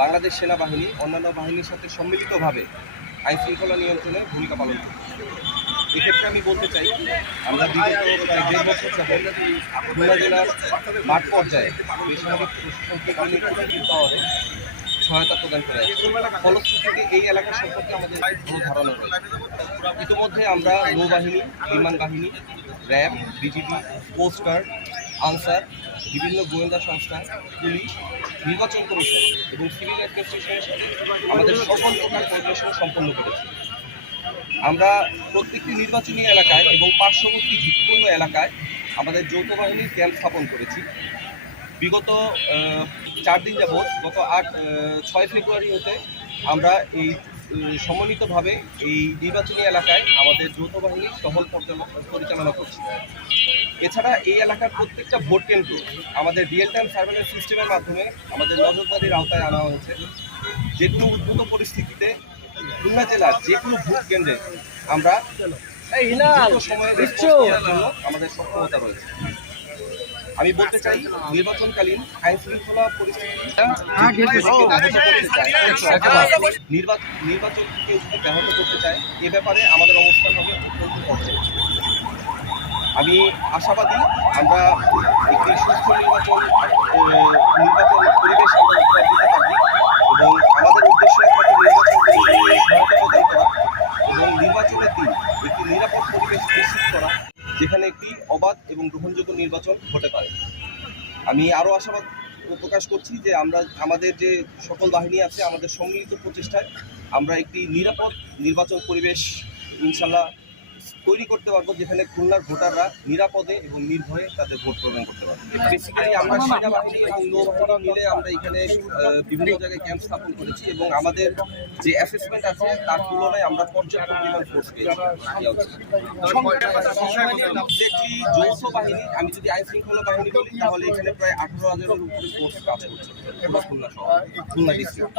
বাংলাদেশ সেনাবাহিনী অন্যান্য বাহিনীর সাথে সম্মিলিতভাবে আইনশৃঙ্খলা নিয়ন্ত্রণে ভূমিকা পালন করে। এক্ষেত্রে আমি বলতে চাই, আমরা বিগত প্রায় 1.5 বছর যাবৎ খুলনা জেলার মাঠ পর্যায়ে বেসামরিক প্রশাসনকে ক্লিনিক পাওয়ারে সহায়তা প্রদান করে আসছি। ফলশ্রুতিতে এই এলাকা সম্পর্কে আমাদের কোনো ধারণা রয়েছে। ইতিমধ্যে আমরা নৌবাহিনী, বিমান বাহিনী, র্যাব, বিজিবি, কোস্টগার্ড, আনসার, বিভিন্ন গোয়েন্দা সংস্থা, পুলিশ, নির্বাচন কমিশন এবং সিভিল অ্যাডমিনিস্ট্রেশনের সাথে আমাদের সকল প্রকার কোঅর্ডিনেশন সম্পন্ন করেছি। আমরা প্রত্যেকটি নির্বাচনী এলাকায় এবং পার্শ্ববর্তী ঝুঁকিপূর্ণ এলাকায় আমাদের যৌথ বাহিনীর ক্যাম্প স্থাপন করেছি। বিগত 4 দিন যাবৎ গত 6 ফেব্রুয়ারি হতে আমরা এই সমন্বিতভাবে এই নির্বাচনী এলাকায় আমাদের যৌথ বাহিনী টহল পরিচালনা করছি। এছাড়া এই এলাকার প্রত্যেকটা ভোট কেন্দ্র আমাদের রিয়েল টাইম সার্ভেলেন্স সিস্টেমের মাধ্যমে আমাদের নজরদারির আওতায় আনা হয়েছে। যে কোনো উদ্ভূত পরিস্থিতিতে খুলনা জেলার যে কোনো ভোট কেন্দ্রে আমরা সময়ের জন্য আমাদের সক্ষমতা রয়েছে। আমি বলতে চাই, নির্বাচনকালীন আইন শৃঙ্খলা পরিস্থিতি নির্বাচনকে কেউ যদি ব্যাহত করতে চায়, এ ব্যাপারে আমাদের অবস্থান হবে অত্যন্ত কঠোর। আমি আশাবাদী আমরা একটি সুস্থ নির্বাচন পরিবেশ আমরা উপহার দিতে পারব এবং আমাদের উদ্দেশ্য একমাত্র নির্বাচন সহায়তা প্রদান করা এবং নির্বাচনের দিন একটি নিরাপদ পরিবেশ নিশ্চিত করা, যেখানে একটি অবাধ এবং গ্রহণযোগ্য নির্বাচন হতে পারে। আমি আরও আশাবাদ প্রকাশ করছি যে আমরা আমাদের যে সকল বাহিনী আছে, আমাদের সম্মিলিত প্রচেষ্টায় আমরা একটি নিরাপদ নির্বাচন পরিবেশ ইনশাল্লাহ তৈরি করতে পারবো, যেখানে খুলনার ভোটাররা নিরাপদে এবং নির্ভয়ে তাদের ভোট প্রদান করতে পারবে। বেসিক্যালি আমরা সেনাবাহিনী এবং নৌবাহিনী মিলে আমরা এখানে বিভিন্ন জায়গায় ক্যাম্প স্থাপন করেছি এবং আমাদের যে অ্যাসেসমেন্ট আছে তার তুলনায় আমরা পর্যাপ্ত পরিমাণ ফোর্স পেয়েছি। যৌথ বাহিনী, আমি যদি আইন শৃঙ্খলা বাহিনী বলি তাহলে এখানে প্রায় 18,000-এর উপরে ফোর্স কাজ করছে খুলনা শহর, খুলনা ডিস্ট্রিক্ট।